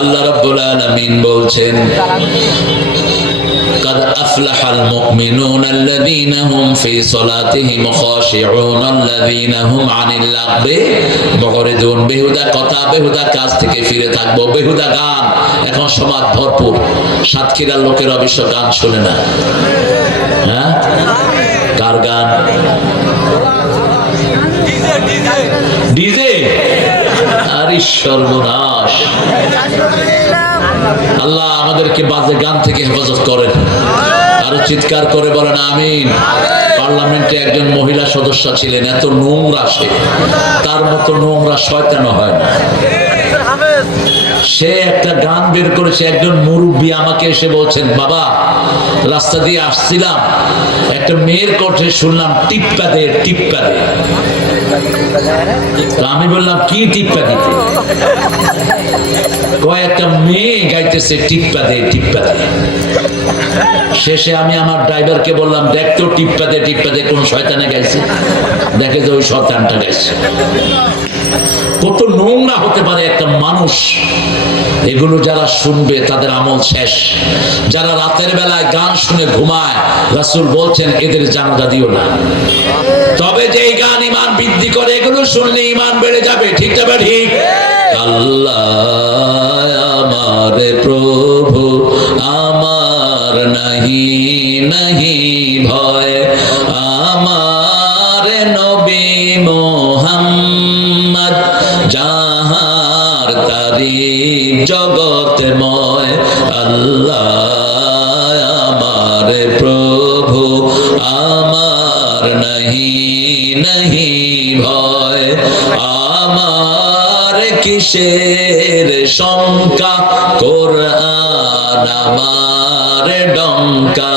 আল্লাহ রাব্বুল আলামিন বলছেন قد أفلح المؤمنون الذين هم في صلاتهم خاشعون الذين هم عن اللغو معرضون বেহুদা কথা বেহুদা কাজ থেকে ফিরে থাকবো বেহুদা গান এখন সমাজ ভরপুর সাতক্ষীরার লোকের অবশ্য গান শুনে না হ্যাঁ কার গান ডিজে আরে সর্বনাশ আল্লাহ আমাদেরকে বাজে গান থেকে হেফাজত করেন আরো চিৎকার করে বলেন আমিন পার্লামেন্টে একজন মহিলা সদস্য ছিলেন এত নোংরা সে তার মতো নোংরা শয়তানও হয় না সে একটা গান বের করেছে একজন মুরব্বী আমাকে এসে বলছেন বাবা রাস্তা দিয়ে আসছিলাম একটা মেয়ের কণ্ঠে শুনলাম টিপ্পা দে টিপ্পা দে আমি বললাম কি টিপ্পা দিতে কয়েকটা মেয়ে গাইতেছে টিপ্পা দে টিপ্পা দে শেষে আমি আমার ড্রাইভারকে বললাম দেখ তো টিপ্পা দে কোন শয়তানে গাইছে দেখে যে ওই শয়তানটা গাইছে কত নোংরা হতে পারে একটা মানুষ এগুলো যারা শুনবে তাদের আমল শেষ যারা রাতের বেলায় গান শুনে ঘুমায় রাসূল বলছেন এদের জানাজা দিও না তবে যে গান ঈমান বৃদ্ধি করে এগুলো শুনলে ঈমান বেড়ে যাবে ঠিক না ঠিক আল্লাহ আমার প্রভু আমার নাহি নাহি ভয় আমার নবী মুহাম্মদ যাহার তারিফ জগতময় আল্লাহ আমার প্রভু আমার নাহি নাহি ভয় আমার কিসের শঙ্কা কোরআন আমার ডঙ্কা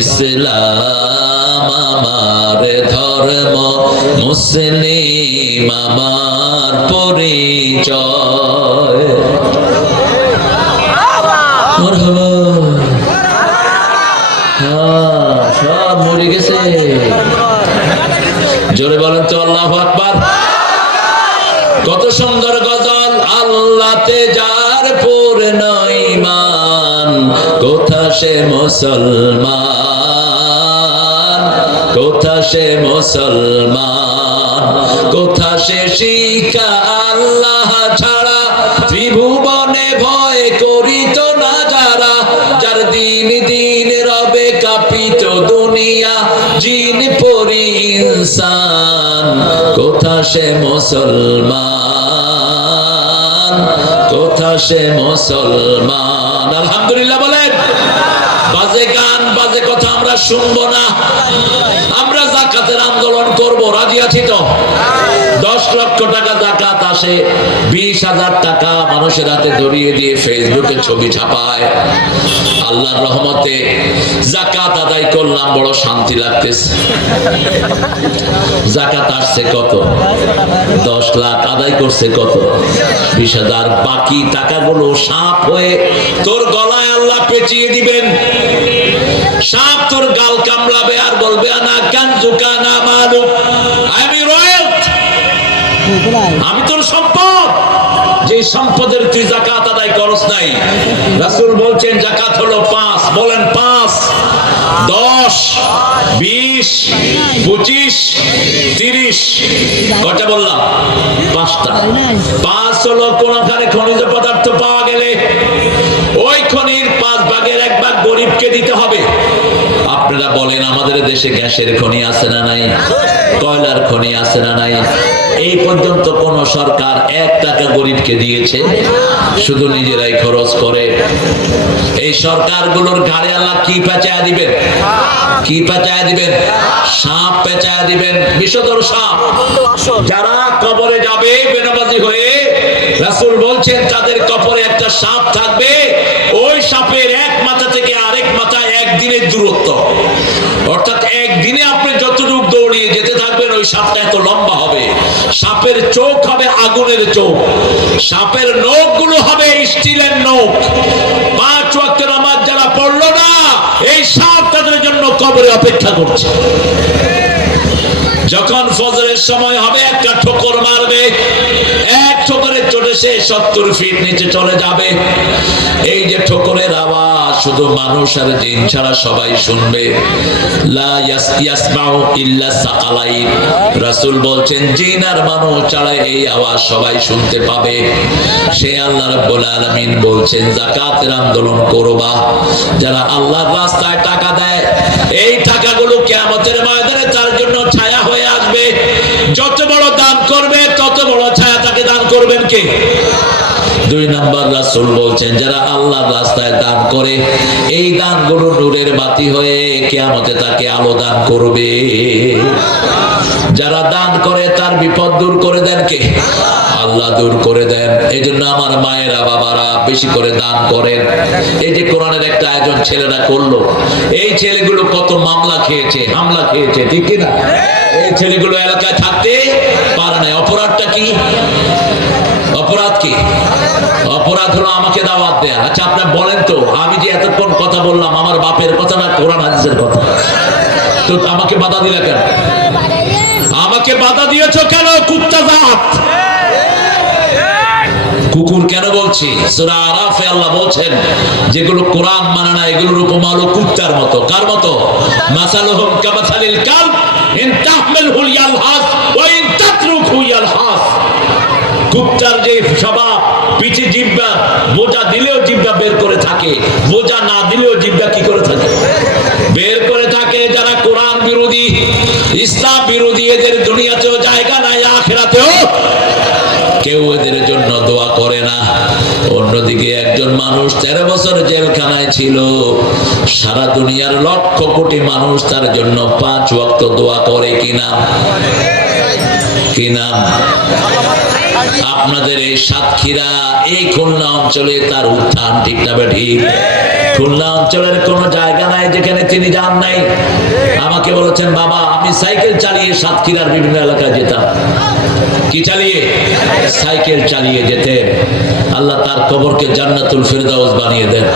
ইসলাম আমার ধর্ম মুসলিম আমার পরিচয় মারহাবা সব মরে গেছে জোরে বলেন তো আল্লাহু আকবার কত সুন্দর গজল আল্লাহতে যার পূর্ণ ঈমান কোথা সে মুসলমান কোথা সে মুসলমান কোথা সে শিক্ষা আল্লাহ ছাড়া ত্রিভুবনে ভয় করিত না যারা যার দিন দিন রবে কাঁপিত দুনিয়া জিন পরি ইনসান কোথা সে মুসলমান কোথা সে মুসলমান আলহামদুলিল্লাহ বলেন বাজে গান বাজে কথা আমরা শুনবো না আমরা যাকাতের আন্দোলন করব রাজি আছি তো 10 লক্ষ টাকা যাকাত আসে 20,000 টাকা মানুষের হাতে ধরিয়ে দিয়ে ফেসবুকে ছবি ছাপায় আল্লাহর রহমতে যাকাত আদায় করলাম বড় শান্তি লাগতেছে যাকাত আসছে কত 10 লাখ আদায় করছে কত 20,000 বাকি টাকাগুলো সাপ হয়ে তোর গলায় আল্লাহ পেঁচিয়ে দিবেন সাপ তোর গাল কামড়াবে আর বলবে আনা কানজুকা না মালু আমি রয়্যাল আমি তোর সম্পদ যে সম্পদের তুই যাকাত আদায় করস নাই রাসূল বলছেন যাকাত হলো 5 বলেন 5 10 20 25 30 কয়টা বললাম 5টা 5 হলো কোনখানে খনিজ পদার্থ পাওয়া গেলে ওই খনির 5 ভাগের 1 ভাগ গরিবকে দিতে হবে আপনারা বলেন আমাদের দেশে গ্যাসের খনি আছে না নাই কয়লার খনি আছে না নাই এই পর্যন্ত কোন সরকার 1 টাকা গরিবকে দিয়েছে শুধু নিজেরাই খরচ করে এই সরকারগুলোর ঘাড়ে আল্লাহ কি পেঁচায় দিবেন কি পেঁচায় দিবেন সাপ পেঁচায় দিবেন বিষধর সাপ যারা কবরে যাবে বেনামাজি হয়ে রাসূল বলছেন তাদের কবরে একটা সাপ থাকবে ওই সাপের এক মাথা থেকে আরেক মাথা একদিনের দূরত্ব অর্থাৎ একদিনে আপনি যতটুকু দৌড়িয়ে যেতে থাকবেন ওই সাপটা এত লম্বা হবে সাপের চোখ হবে আগুনের চোখ সাপের নখগুলো হবে স্টিলের নখ 5 ওয়াক্ত নামাজ যারা পড়লো না এই সাপ তাদের জন্য কবরে অপেক্ষা করছে যখন ফজরের সময় হবে একটা ঠোকর মারবে এক ঠোকরে চোটে সে 70 ফিট নিচে চলে যাবে। এই যে ঠোকরের আওয়াজ শুধু মানুষ আর জিন ছাড়া সবাই শুনবে। লা ইয়াসমাউ ইল্লা সাকালাইন, রাসূল বলছেন জিন আর মানুষ ছাড়া এই আওয়াজ সবাই শুনতে পাবে। সে আল্লাহ রাব্বুল আলামিন বলছেন যাকাতের আন্দোলন করবা, যারা আল্লাহর রাস্তায় টাকা দেয় এই টাকাগুলো কিয়ামতের ময়দানে তার জন্য ছায়া হয়ে আসবে। যত বড় দান করবে তত বড় ছায়া তাকে দান করবেন কে? 2 নম্বর রাসূল বলছেন যারা আল্লাহর রাস্তায় দান করে এই দানগুলো নূরের বাতি হয়ে কিয়ামতে তাকে আলো দান করবে। যারা দান করে তার বিপদ দূর করে দেন কে? আল্লাহ দূর করে দেন। এই জন্য আমার মায়েরা বাবারা বেশি করে দান করেন। এই যে কোরআনের একটা আয়োজন ছেলেরা করলো, এই ছেলেগুলো কত মামলা খেয়েছে, হামলা খেয়েছে, ঠিক কিনা? এই ছেলেগুলো এলাকায় থাকতে পারে না। অপরাধটা কি? অপরাধ কি? অপরাধ হলো আমাকে দাওয়াত দেয়া। আচ্ছা আপনারা বলেন তো, আমি যে এতক্ষণ কথা বললাম আমার বাপের কথা না কোরআন হাদিসের কথা? তো আমাকে বাধা দিলা কেন? আমাকে বাধা দিয়েছো কেন? কুত্তা জাত, কুকুর কেন বলছি? সূরা আরাফে আল্লাহ বলছেন যেগুলো কোরআন মানে না এগুলোর উপমা হলো কুত্তার মতো। কার মতো? মাসালুহুম কামাসালিল কালব ইন তাহমিলহু ইয়ালহাস ওয়া ইন তাতরুকহু ইয়ালহাস। কুত্তার যে স্বভাব, পিছে জিহ্বা, বোঝা দিলেও জিহ্বা বের করে থাকে, বোঝা না দিলেও জিহ্বা কি করে থাকে? বের করে থাকে। যারা কোরআন বিরোধী, ইসলাম বিরোধী, এদের দুনিয়াতেও জায়গা নাই, আখিরাতেও কেউ এদের জন্য দোয়া করে না। অন্যদিকে একজন মানুষ 13 বছর জেলখানায় ছিল, সারা দুনিয়ার লক্ষ কোটি মানুষ তার জন্য 5 ওয়াক্ত দোয়া করে। কি নাম? কি নাম? আপনাদের এই সাতক্ষীরা, এই খুলনা অঞ্চলে তার উত্থান, ঠিক না ঠিক? খুলনা অঞ্চলের কোন জায়গা নাই যেখানে তিনি যান নাই। আমাকে বলেছেন বাবা আমি সাইকেল চালিয়ে সাতক্ষীরার বিভিন্ন এলাকায় যেতাম। কি চালিয়ে? সাইকেল চালিয়ে যেতেন। আল্লাহ তার কবরকে জান্নাতুল ফেরদাউস বানিয়ে দেন।